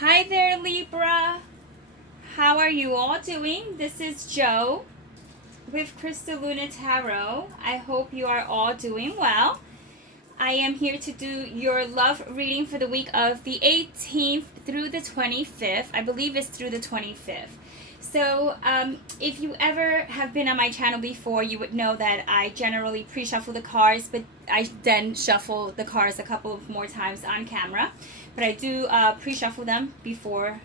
Hi there, Libra. How are you all doing? This is Joe with Crystal Luna Tarot. I hope you are all doing well. I am here to do your love reading for the week of the 18th through the 25th. I believe it's through the 25th. So, if you ever have been on my channel before, you would know that I generally pre-shuffle the cards, but I then shuffle the cards a couple of more times on camera. But I do pre-shuffle them beforehand.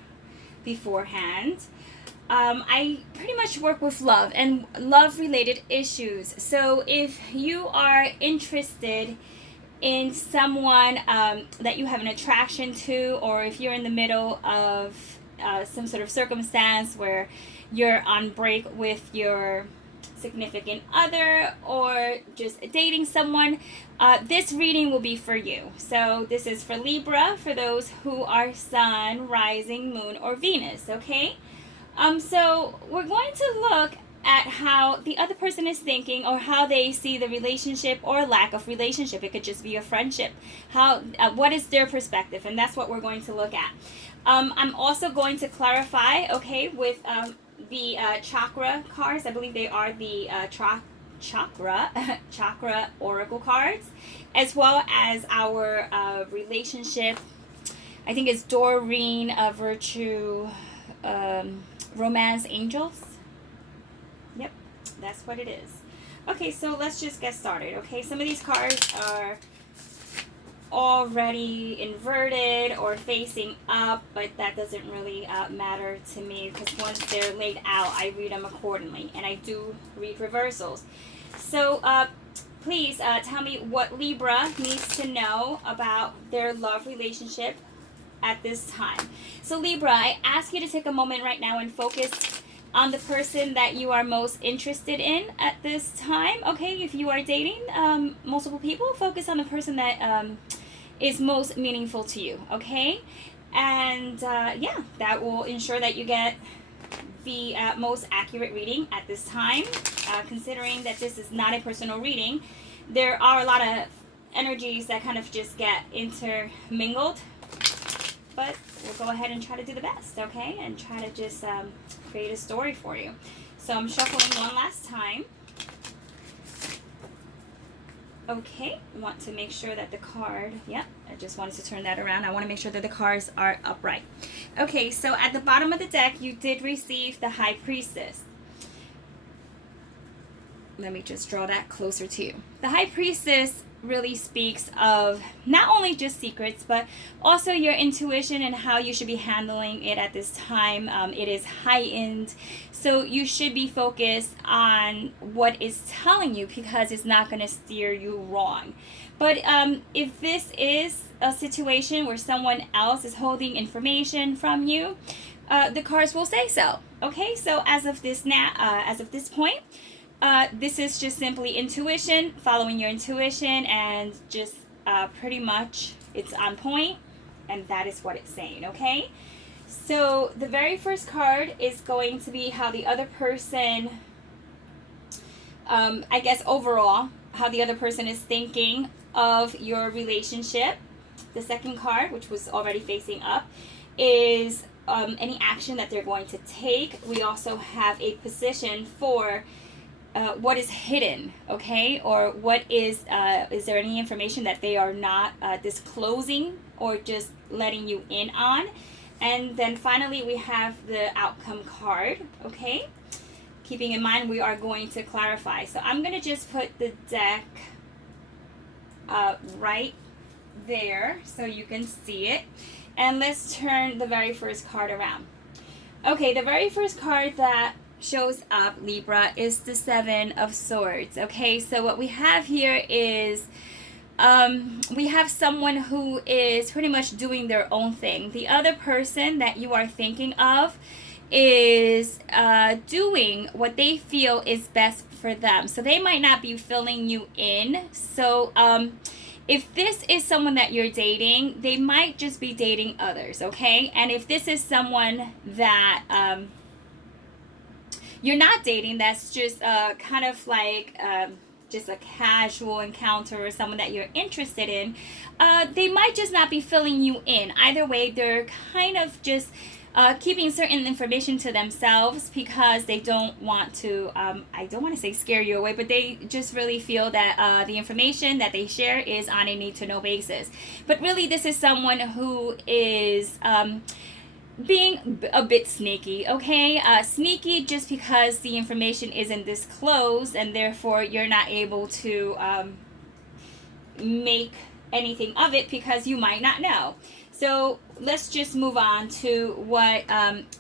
I pretty much work with love and love related issues. So if you are interested in someone that you have an attraction to, or if you're in the middle of some sort of circumstance where you're on break with your significant other or just dating someone, this reading will be for you. So this is for Libra, for those who are Sun, Rising, Moon, or Venus, okay? So we're going to look at how the other person is thinking, or how they see the relationship or lack of relationship. It could just be a friendship. What is their perspective? And that's what we're going to look at. I'm also going to clarify, okay, with the chakra cards. I believe they are the chakra oracle cards, as well as our relationship. I think it's Doreen Virtue Romance Angels. Yep, that's what it is. Okay, so let's just get started. Okay, some of these cards are already inverted or facing up, but that doesn't really matter to me, because once they're laid out, I read them accordingly, and I do read reversals. So please tell me what Libra needs to know about their love relationship at this time. So Libra, I ask you to take a moment right now and focus on the person that you are most interested in at this time. Okay, if you are dating multiple people, focus on the person that is most meaningful to you. Okay, and yeah, that will ensure that you get the most accurate reading at this time. Considering that this is not a personal reading, there are a lot of energies that kind of just get intermingled, but we'll go ahead and try to do the best, okay? And try to just create a story for you. So I'm shuffling one last time. Okay, I want to make sure that the card, yep, I just wanted to turn that around. I want to make sure that the cards are upright. Okay, so at the bottom of the deck, you did receive the High Priestess. Let me just draw that closer to you. The High Priestess really speaks of not only just secrets, but also your intuition and how you should be handling it at this time. It is heightened, so you should be focused on what it's telling you, because it's not going to steer you wrong. But if this is a situation where someone else is holding information from you, the cards will say so. Okay, so as of this point, this is just simply intuition, following your intuition, and just pretty much it's on point, and that is what it's saying, okay? So the very first card is going to be how the other person, I guess overall, how the other person is thinking of your relationship. The second card, which was already facing up, is any action that they're going to take. We also have a position for what is hidden, okay? Or what is there any information that they are not disclosing or just letting you in on? And then finally, we have the outcome card, okay? Keeping in mind, we are going to clarify. So I'm going to just put the deck right there so you can see it. And let's turn the very first card around. Okay, the very first card that shows up, Libra, is the Seven of Swords. Okay, so what we have here is we have someone who is pretty much doing their own thing. The other person that you are thinking of is doing what they feel is best for them. So they might not be filling you in. So if this is someone that you're dating, they might just be dating others, okay? And if this is someone that you're not dating, that's just kind of like just a casual encounter or someone that you're interested in, they might just not be filling you in. Either way, they're kind of just keeping certain information to themselves because they don't want to, I don't want to say scare you away, but they just really feel that the information that they share is on a need to know basis. But really, this is someone who is being a bit sneaky, okay? Sneaky just because the information isn't disclosed and therefore you're not able to make anything of it because you might not know. So let's just move on to what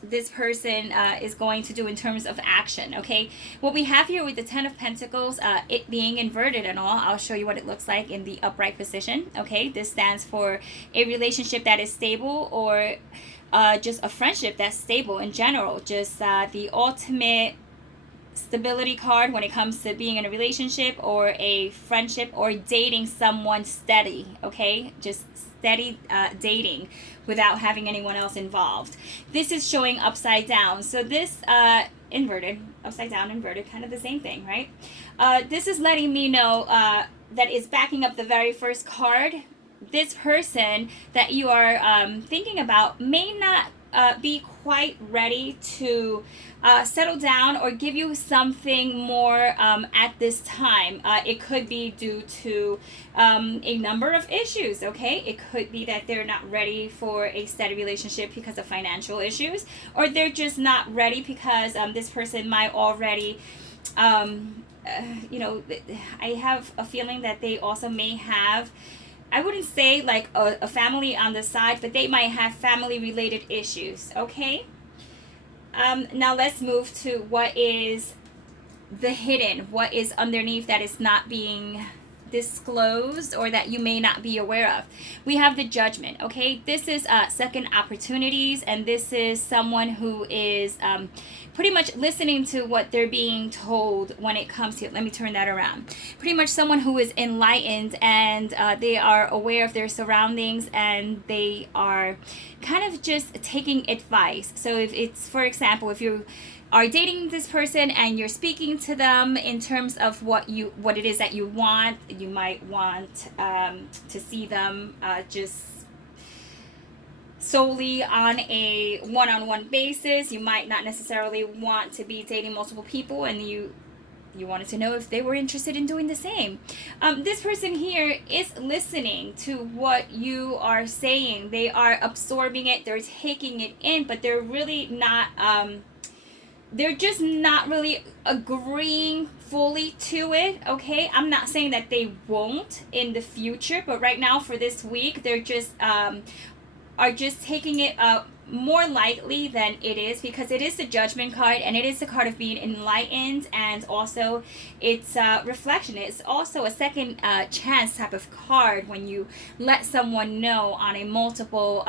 this person is going to do in terms of action, okay? What we have here with the Ten of Pentacles, it being inverted and all, I'll show you what it looks like in the upright position, okay? This stands for a relationship that is stable, or just a friendship that's stable in general. Just the ultimate stability card when it comes to being in a relationship or a friendship or dating someone steady, okay? Just steady dating without having anyone else involved. This is showing upside down. So this inverted, upside down, inverted, kind of the same thing, right? This is letting me know that is backing up the very first card. This person that you are thinking about may not be quite ready to settle down or give you something more at this time. It could be due to a number of issues, okay? It could be that they're not ready for a steady relationship because of financial issues, or they're just not ready because this person might already you know, I have a feeling that they also may have, I wouldn't say like a family on the side, but they might have family related issues, okay? Now let's move to what is the hidden, what is underneath that is not being disclosed or that you may not be aware of. We have the Judgment, okay? This is second opportunities, and this is someone who is pretty much listening to what they're being told when it comes to, let me turn that around. Pretty much someone who is enlightened and they are aware of their surroundings and they are kind of just taking advice. So if it's, for example, if you are dating this person and you're speaking to them in terms of what it is that you want, you might want to see them just solely on a one-on-one basis. You might not necessarily want to be dating multiple people, and you wanted to know if they were interested in doing the same. This person here is listening to what you are saying. They are absorbing it, they're taking it in, but they're really not they're just not really agreeing fully to it, okay? I'm not saying that they won't in the future, but right now for this week, they're just are just taking it more lightly than it is, because it is the Judgment card and it is the card of being enlightened, and also it's reflection. It's also a second chance type of card when you let someone know on a multiple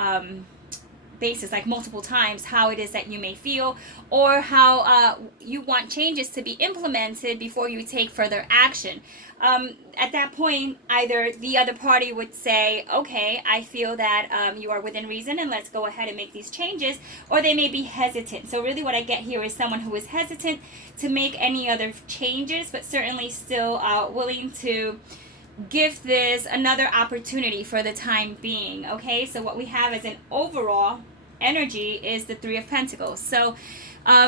basis, like multiple times, how it is that you may feel, or how you want changes to be implemented before you take further action. At that point, either the other party would say, okay, I feel that you are within reason and let's go ahead and make these changes, or they may be hesitant. So really what I get here is someone who is hesitant to make any other changes, but certainly still willing to give this another opportunity for the time being, okay? So what we have as an overall energy is the Three of Pentacles. So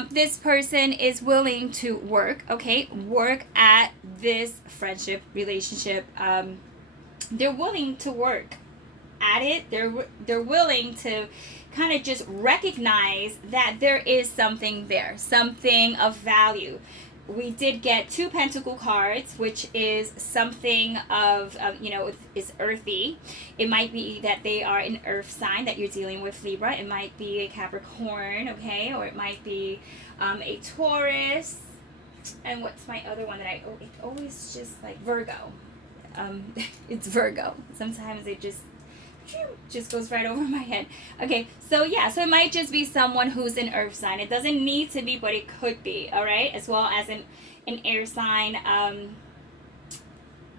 this person is willing to work, okay? Work at this friendship, relationship. They're willing to work at it. They're willing to kind of just recognize that there is something there, something of value. We did get two Pentacle cards, which is something of, you know, is earthy. It might be that they are an earth sign that you're dealing with, Libra. It might be a Capricorn, okay? Or it might be a Taurus. And what's my other one that it always just like Virgo. It's Virgo. Sometimes it just goes right over my head. Okay, so yeah, so it might just be someone who's an earth sign. It doesn't need to be, but it could be, all right? As well as an air sign.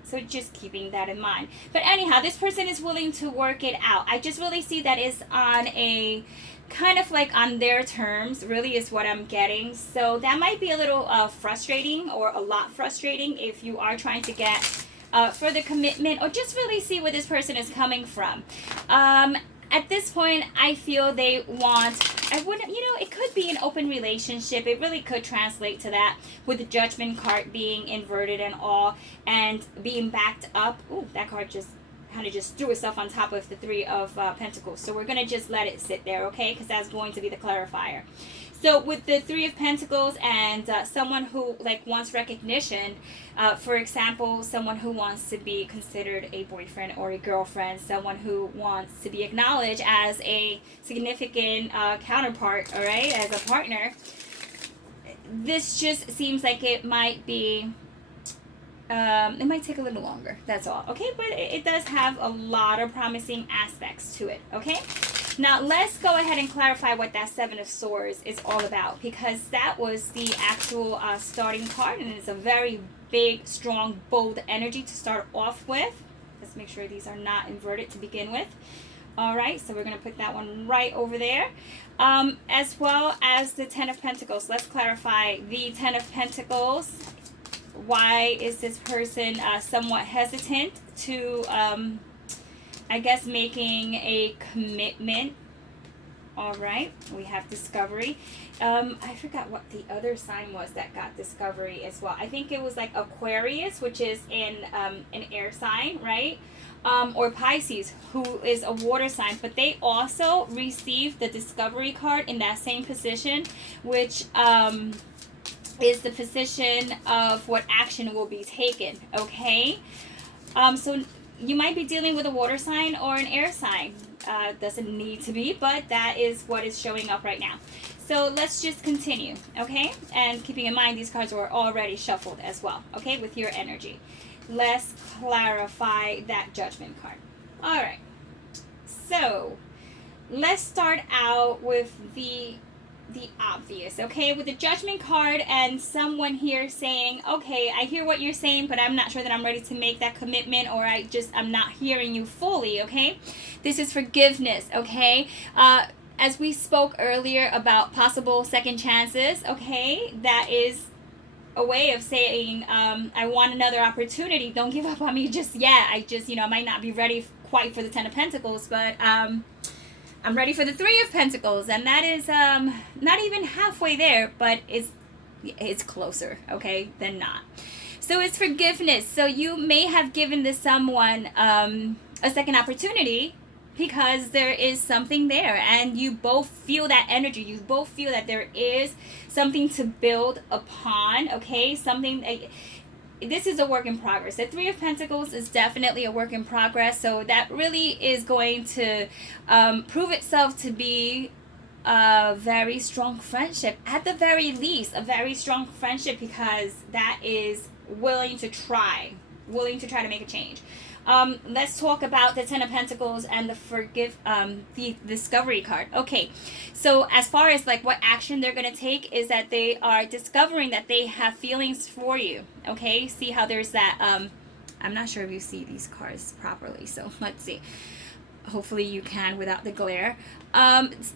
So just keeping that in mind. But anyhow, this person is willing to work it out. I just really see that it's on a kind of like on their terms, really is what I'm getting. So that might be a little frustrating, or a lot frustrating, if you are trying to get further commitment, or just really see where this person is coming from. At this point, I feel they want, I wouldn't, it could be an open relationship. It really could translate to that, with the Judgment card being inverted and all, and being backed up. Ooh, that card just kind of just threw itself on top of the Three of Pentacles. So we're going to just let it sit there, okay? Because that's going to be the clarifier. So with the Three of Pentacles and someone who like wants recognition, for example, someone who wants to be considered a boyfriend or a girlfriend, someone who wants to be acknowledged as a significant counterpart, all right, as a partner, this just seems like it might be, it might take a little longer, that's all, okay? But it does have a lot of promising aspects to it, okay? Now, let's go ahead and clarify what that Seven of Swords is all about, because that was the actual starting card, and it's a very big, strong, bold energy to start off with. Let's make sure these are not inverted to begin with. All right, so we're going to put that one right over there. As well as the Ten of Pentacles. Let's clarify the Ten of Pentacles. Why is this person somewhat hesitant to... I guess making a commitment. All right, we have Discovery. I forgot what the other sign was that got Discovery as well. I think it was like Aquarius, which is in an air sign, right? Or Pisces, who is a water sign, but they also received the Discovery card in that same position, which is the position of what action will be taken, okay? So you might be dealing with a water sign or an air sign. Doesn't need to be, but that is what is showing up right now. So let's just continue, okay? And keeping in mind, these cards were already shuffled as well, okay, with your energy. Let's clarify that Judgment card. All right. So let's start out with the obvious, okay? With the Judgment card and someone here saying, okay, I hear what you're saying, but I'm not sure that I'm ready to make that commitment, or I'm not hearing you fully, okay? This is forgiveness, okay? As we spoke earlier about possible second chances, okay? That is a way of saying, I want another opportunity. Don't give up on me just yet. I might not be ready quite for the Ten of Pentacles, but I'm ready for the Three of Pentacles, and that is not even halfway there, but it's closer, okay, than not. So it's forgiveness. So you may have given this someone a second opportunity because there is something there, and you both feel that energy. You both feel that there is something to build upon, okay? This is a work in progress. The Three of Pentacles is definitely a work in progress. So that really is going to prove itself to be a very strong friendship. At the very least, a very strong friendship, because that is willing to try to make a change. Let's talk about the Ten of Pentacles and the Discovery card. Okay, so as far as like what action they're going to take is that they are discovering that they have feelings for you. Okay, see how there's that, I'm not sure if you see these cards properly, so let's see. Hopefully you can without the glare.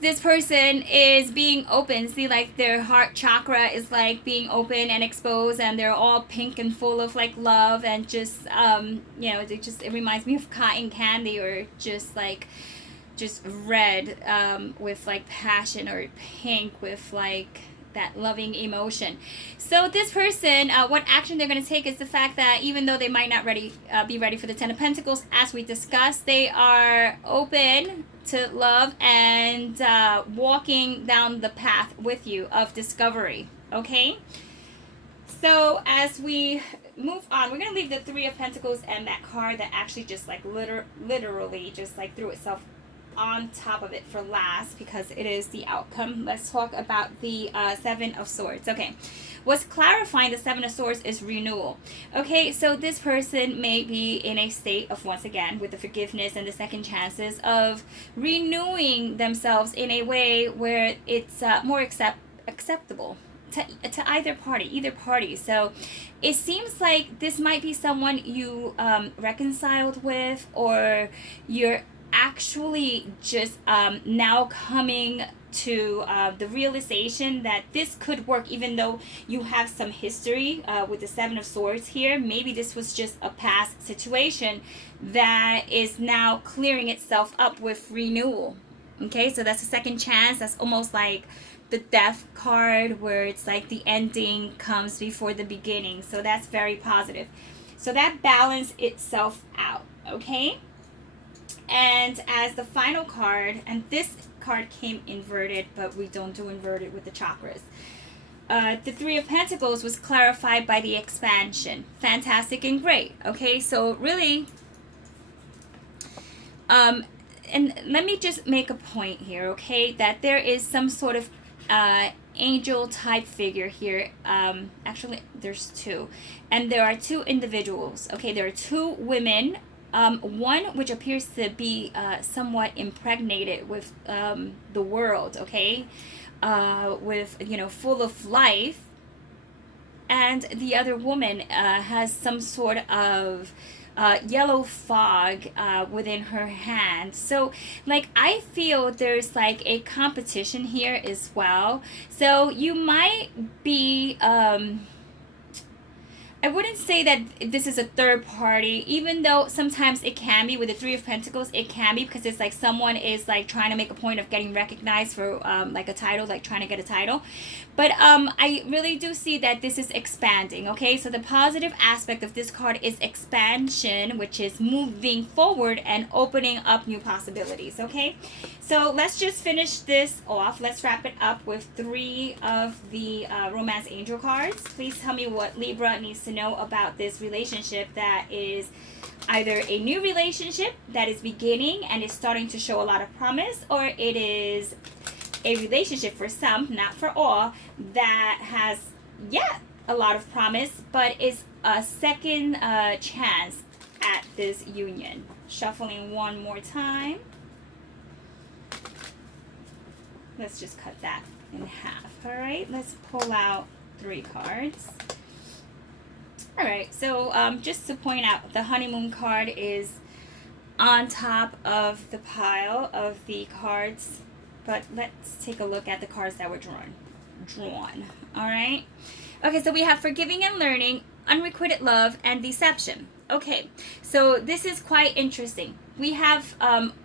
This person is being open. See, like their heart chakra is like being open and exposed, and they're all pink and full of like love, and just it reminds me of cotton candy, or just red with like passion, or pink with like that loving emotion. So this person, what action they're going to take is the fact that even though they might not be ready for the Ten of Pentacles, as we discussed, they are open to love and walking down the path with you of discovery, okay? So as we move on, we're going to leave the Three of Pentacles and that card that actually just like literally just like threw itself on top of it for last, because it is the outcome. Let's talk about the Seven of Swords. Okay, what's clarifying the Seven of Swords is renewal. Okay, so this person may be in a state of, once again, with the forgiveness and the second chances, of renewing themselves in a way where it's more acceptable to either party. So it seems like this might be someone you reconciled with, or you're actually just now coming to the realization that this could work, even though you have some history with the Seven of Swords here. Maybe this was just a past situation that is now clearing itself up with renewal. Okay, so that's a second chance. That's almost like the Death card, where it's like the ending comes before the beginning. So that's very positive. So that balanced itself out. Okay, and as the final card, and this card came inverted, but we don't do inverted with the chakras. The Three of Pentacles was clarified by the expansion. Fantastic and great. Okay, so really, and let me just make a point here, okay, that there is some sort of angel type figure here. Actually, there's two, and there are two individuals. Okay, there are two women. One which appears to be somewhat impregnated with the world, okay, with, you know, full of life, and the other woman has some sort of yellow fog within her hand. So like, I feel there's like a competition here as well. So you might be I wouldn't say that this is a third party, even though sometimes it can be with the Three of Pentacles. It can be because it's like someone is like trying to make a point of getting recognized for like a title, like trying to get a title. But I really do see that this is expanding. Okay, so the positive aspect of this card is expansion, which is moving forward and opening up new possibilities. Okay, so let's just finish this off. Let's wrap it up with three of the romance angel cards. Please tell me what Libra needs to know about this relationship that is either a new relationship that is beginning and is starting to show a lot of promise, or it is a relationship for some, not for all, that has yet a lot of promise, but is a second chance at this union. Shuffling one more time. Let's just cut that in half. All right, let's pull out three cards. All right, so just to point out, the honeymoon card is on top of the pile of the cards, but let's take a look at the cards that were drawn. All right, okay, so we have forgiving and learning, unrequited love, and deception. Okay, so this is quite interesting. We have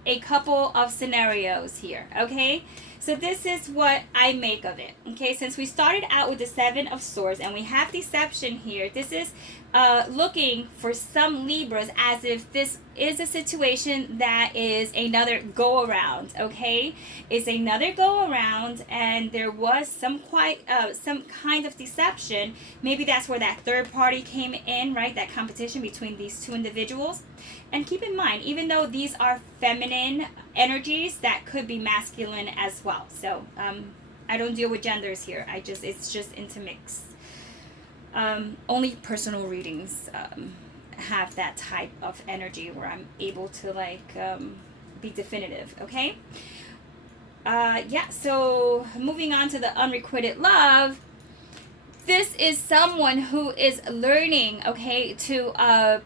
a couple of scenarios here. Okay, so this is what I make of it. Okay, since we started out with the Seven of Swords and we have deception here, this is looking for some Libras as if this is a situation that is another go around. Okay, it's another go around, and there was some kind of deception. Maybe that's where that third party came in, right? That competition between these two individuals. And keep in mind, even though these are feminine energies, that could be masculine as well. So I don't deal with genders here. It's just intermixed. Only personal readings have that type of energy where I'm able to like be definitive. Okay. Yeah. So moving on to the unrequited love. This is someone who is learning, okay, to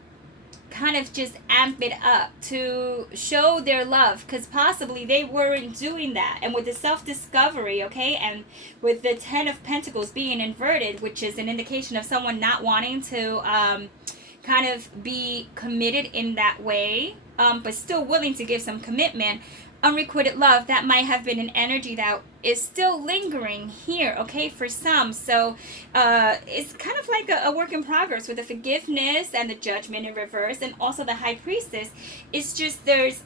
kind of just amp it up, to show their love, because possibly they weren't doing that. And with the self-discovery, okay, and with the Ten of Pentacles being inverted, which is an indication of someone not wanting to kind of be committed in that way, but still willing to give some commitment. Unrequited love, that might have been an energy that is still lingering here, okay, for some. So it's kind of like a work in progress with the forgiveness and the Judgment in reverse, and also the High Priestess. It's just there's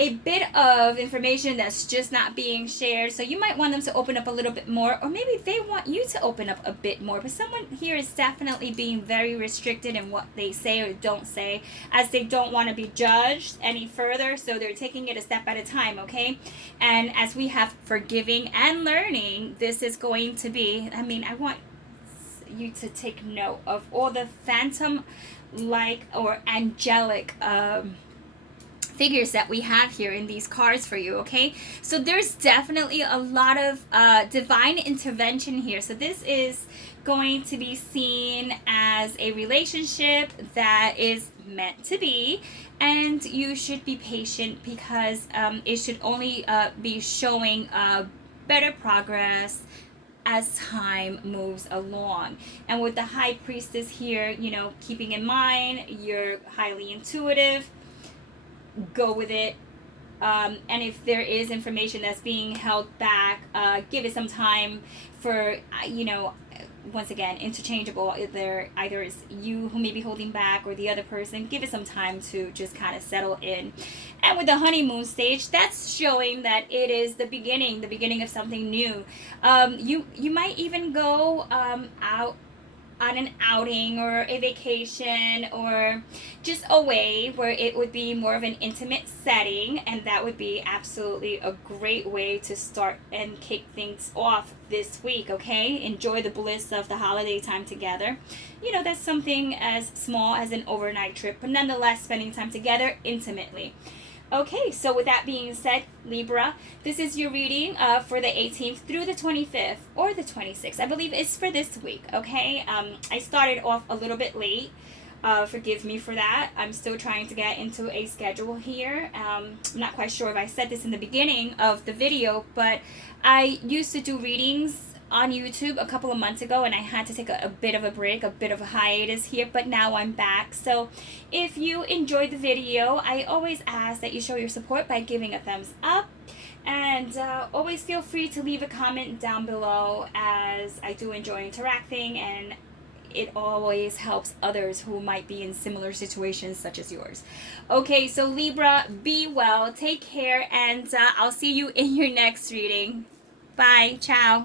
a bit of information that's just not being shared. So you might want them to open up a little bit more, or maybe they want you to open up a bit more. But someone here is definitely being very restricted in what they say or don't say, as they don't want to be judged any further. So they're taking it a step at a time, okay? And as we have forgiving and learning, this is going to be, I mean, I want you to take note of all the phantom like or angelic figures that we have here in these cards for you. Okay, so there's definitely a lot of divine intervention here. So this is going to be seen as a relationship that is meant to be, and you should be patient because it should only be showing better progress as time moves along. And with the High Priestess here, you know, keeping in mind you're highly intuitive, go with it. And if there is information that's being held back, give it some time for, you know, once again, interchangeable. Either it's you who may be holding back or the other person. Give it some time to just kind of settle in. And with the honeymoon stage, that's showing that it is the beginning of something new. You might even go out on an outing or a vacation or just away where it would be more of an intimate setting, and that would be absolutely a great way to start and kick things off this week. Okay, enjoy the bliss of the holiday time together. You know, that's something as small as an overnight trip, but nonetheless spending time together intimately. Okay, so with that being said, Libra, this is your reading for the 18th through the 25th or the 26th. I believe it's for this week, okay? I started off a little bit late. Forgive me for that. I'm still trying to get into a schedule here. I'm not quite sure if I said this in the beginning of the video, but I used to do readings on YouTube a couple of months ago, and I had to take a bit of a break, a bit of a hiatus here, but now I'm back. So if you enjoyed the video, I always ask that you show your support by giving a thumbs up, and always feel free to leave a comment down below, as I do enjoy interacting, and it always helps others who might be in similar situations such as yours. Okay, so Libra, be well, take care, and I'll see you in your next reading. Bye, ciao.